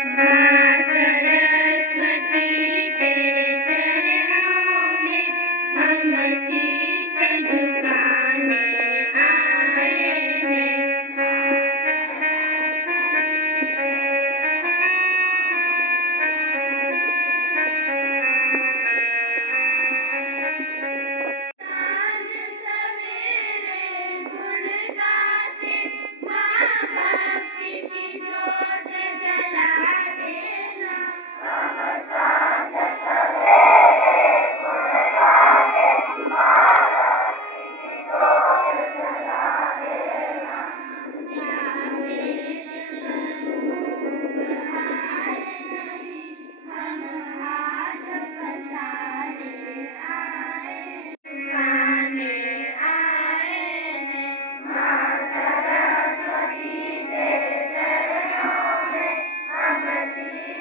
माँ सरस्वती तेरे चरणों में हम शीश झुकाने आए हैं। सांझ सवेरे गुण गाते माँ भक्ति की ज्योत जला देना। क्या वेद उपहार नहीं, हम हाथ पसारे आए गाने आए हैं। माँ सरस्वती तेरे चरणों में हम शीश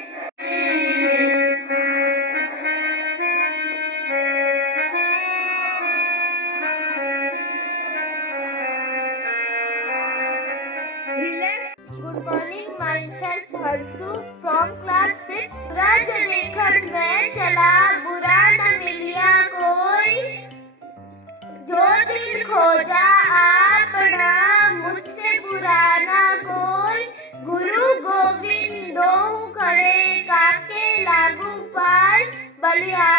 Relax. Good morning, myself Harsu from class 5th. बुरा जो देखत मैं चला, बुरा न मिलिया कोई, जो दिल खोजा आपना, मुझसे बुरा ना कोई। गुरु गोविंद दोहु खड़े, काके लागू पाय, बलिहारी